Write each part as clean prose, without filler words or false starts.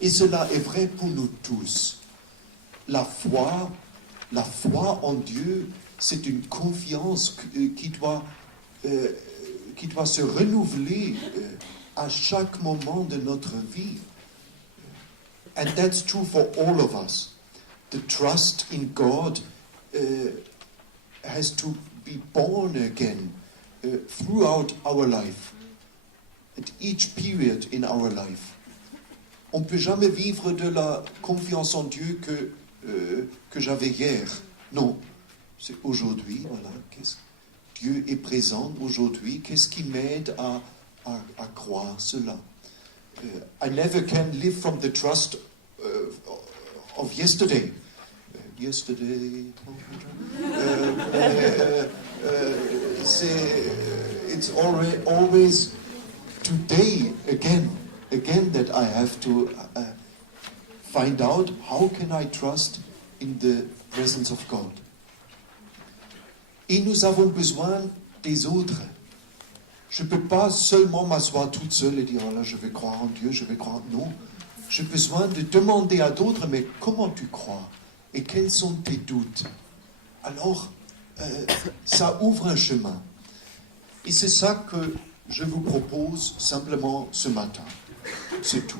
Et cela est vrai pour nous tous. La foi en Dieu, c'est une confiance qui doit se renouveler à chaque moment de notre vie. And that's true for all of us. The trust in God has to be born again throughout our life, at each period in our life. On ne peut jamais vivre de la confiance en Dieu que j'avais hier. Non, c'est aujourd'hui. Voilà, Dieu est présent aujourd'hui. Qu'est-ce qui m'aide à croire cela? I never can live from the trust of yesterday. It's always today again that I have to find out how can I trust in the presence of God. Et nous avons besoin des autres. Je ne peux pas seulement m'asseoir toute seule et dire oh là, je vais croire en Dieu, je vais croire. Non, j'ai besoin de demander à d'autres, mais comment tu crois? Et quels sont tes doutes? Alors, ça ouvre un chemin. Et c'est ça que je vous propose simplement ce matin. C'est tout.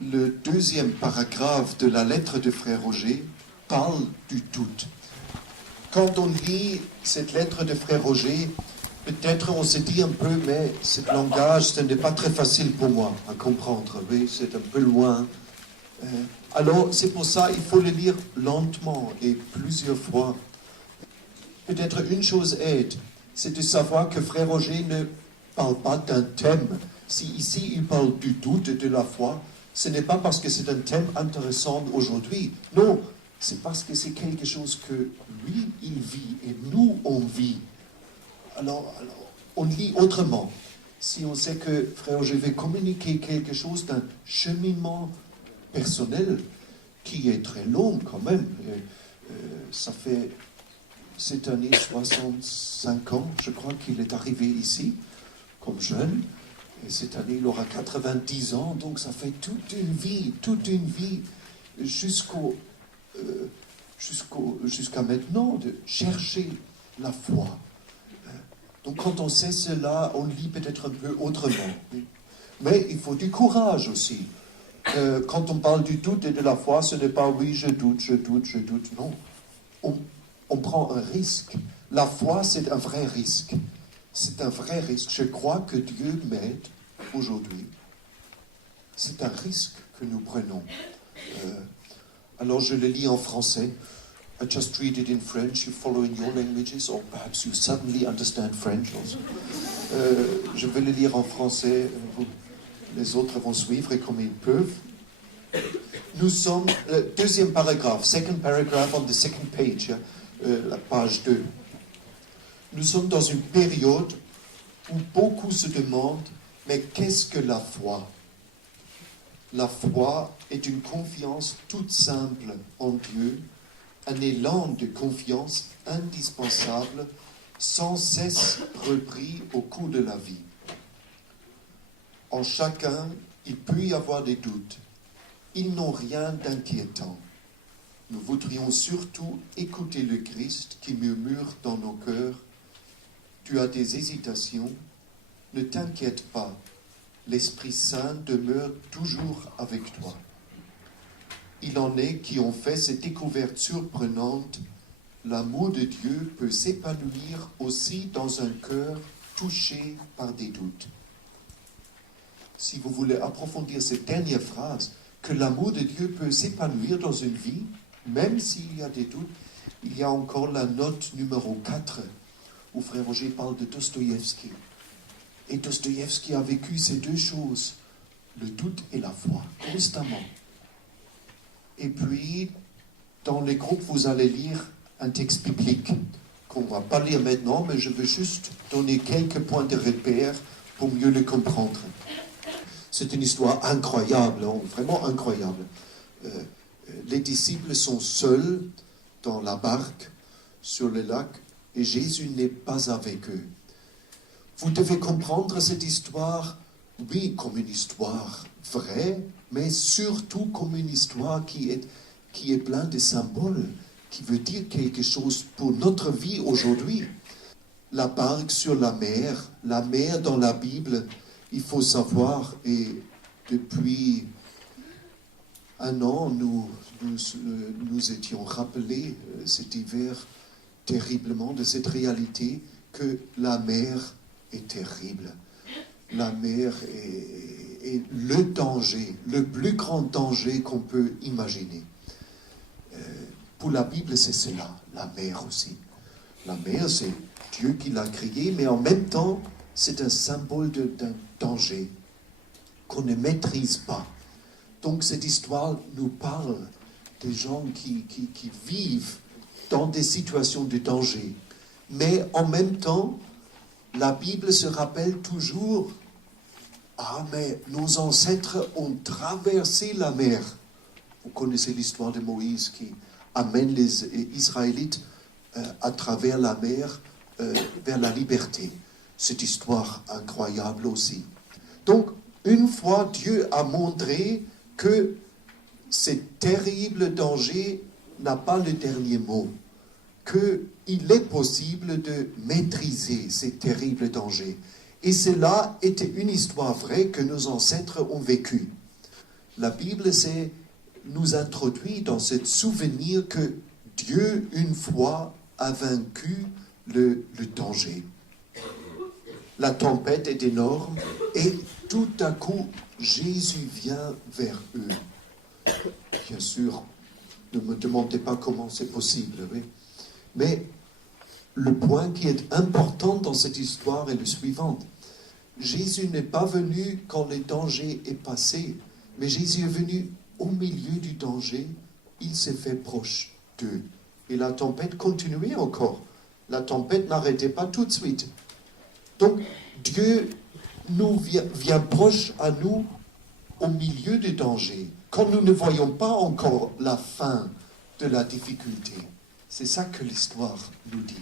Le deuxième paragraphe de la lettre de Frère Roger parle du doute. Quand on lit cette lettre de Frère Roger, peut-être on se dit un peu, mais ce langage, ce n'est pas très facile pour moi à comprendre. Oui, c'est un peu loin. Alors, c'est pour ça qu'il faut le lire lentement et plusieurs fois. Peut-être une chose aide, c'est de savoir que Frère Roger ne parle pas d'un thème. Si ici il parle du doute et de la foi, ce n'est pas parce que c'est un thème intéressant aujourd'hui. Non, c'est parce que c'est quelque chose que lui, il vit et nous, on vit. Alors, on lit autrement. Si on sait que Frère Roger veut communiquer quelque chose d'un cheminement personnel qui est très long quand même. Ça fait cette année 65 ans, je crois qu'il est arrivé ici comme jeune. Et cette année, il aura 90 ans, donc ça fait toute une vie jusqu'à maintenant de chercher la foi. Donc quand on sait cela, on lit peut-être un peu autrement. Mais il faut du courage aussi. Quand on parle du doute et de la foi, ce n'est pas oui, je doute. Non. On prend un risque. La foi, c'est un vrai risque. C'est un vrai risque. Je crois que Dieu m'aide aujourd'hui. C'est un risque que nous prenons. Alors je le lis en français. I just read it in French. You follow in your languages, or perhaps you suddenly understand French also. Je vais le lire en français. Les autres vont suivre comme ils peuvent. Nous sommes, deuxième paragraphe, second paragraph on the second page, la page 2. Nous sommes dans une période où beaucoup se demandent, mais qu'est-ce que la foi? La foi est une confiance toute simple en Dieu, un élan de confiance indispensable, sans cesse repris au cours de la vie. En chacun, il peut y avoir des doutes. Ils n'ont rien d'inquiétant. Nous voudrions surtout écouter le Christ qui murmure dans nos cœurs « Tu as des hésitations, ne t'inquiète pas, l'Esprit Saint demeure toujours avec toi. » Il en est qui ont fait ces découvertes surprenantes. L'amour de Dieu peut s'épanouir aussi dans un cœur touché par des doutes. Si vous voulez approfondir cette dernière phrase, que l'amour de Dieu peut s'épanouir dans une vie, même s'il y a des doutes, il y a encore la note numéro 4, où Frère Roger parle de Dostoïevski. Et Dostoïevski a vécu ces deux choses, le doute et la foi, constamment. Et puis, dans les groupes, vous allez lire un texte biblique, qu'on ne va pas lire maintenant, mais je veux juste donner quelques points de repère pour mieux le comprendre. C'est une histoire incroyable, hein, vraiment incroyable. Les disciples sont seuls dans la barque sur le lac et Jésus n'est pas avec eux. Vous devez comprendre cette histoire, oui, comme une histoire vraie, mais surtout comme une histoire qui est pleine de symboles, qui veut dire quelque chose pour notre vie aujourd'hui. La barque sur la mer dans la Bible, il faut savoir, et depuis un an, nous étions rappelés cet hiver terriblement de cette réalité que la mer est terrible. La mer est le danger, le plus grand danger qu'on peut imaginer. Pour la Bible, c'est cela, la mer aussi. La mer, c'est Dieu qui l'a créée, mais en même temps, c'est un symbole d'un danger qu'on ne maîtrise pas. Donc cette histoire nous parle des gens qui vivent dans des situations de danger. Mais en même temps, la Bible se rappelle toujours, ah mais nos ancêtres ont traversé la mer. Vous connaissez l'histoire de Moïse qui amène les Israélites à travers la mer vers la liberté. Cette histoire incroyable aussi. Donc, une fois, Dieu a montré que ce terrible danger n'a pas le dernier mot, qu'il est possible de maîtriser ces terribles dangers. Et cela était une histoire vraie que nos ancêtres ont vécue. La Bible nous introduit dans ce souvenir que Dieu, une fois, a vaincu le danger. La tempête est énorme et tout à coup, Jésus vient vers eux. Bien sûr, ne me demandez pas comment c'est possible, oui. Mais le point qui est important dans cette histoire est le suivant. Jésus n'est pas venu quand le danger est passé, mais Jésus est venu au milieu du danger, il s'est fait proche d'eux. Et la tempête continuait encore. La tempête n'arrêtait pas tout de suite. Donc, Dieu nous vient proche à nous au milieu du danger, quand nous ne voyons pas encore la fin de la difficulté. C'est ça que l'histoire nous dit.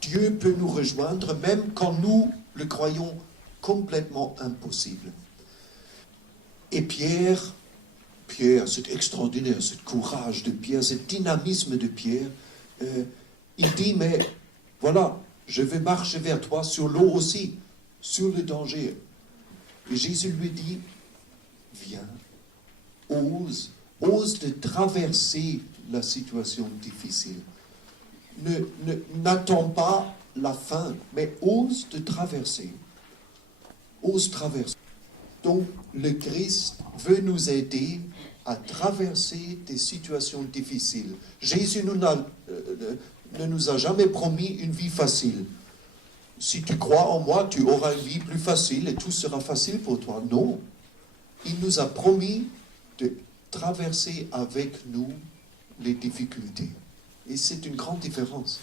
Dieu peut nous rejoindre même quand nous le croyons complètement impossible. Et Pierre, c'est extraordinaire, ce courage de Pierre, ce dynamisme de Pierre, il dit, mais voilà, je vais marcher vers toi sur l'eau aussi, sur le danger. Et Jésus lui dit, viens, ose de traverser la situation difficile. N'attends pas la fin, mais ose de traverser. Ose traverser. Donc, le Christ veut nous aider à traverser des situations difficiles. Jésus ne nous a jamais promis une vie facile. Si tu crois en moi, tu auras une vie plus facile et tout sera facile pour toi. Non. Il nous a promis de traverser avec nous les difficultés. Et c'est une grande différence.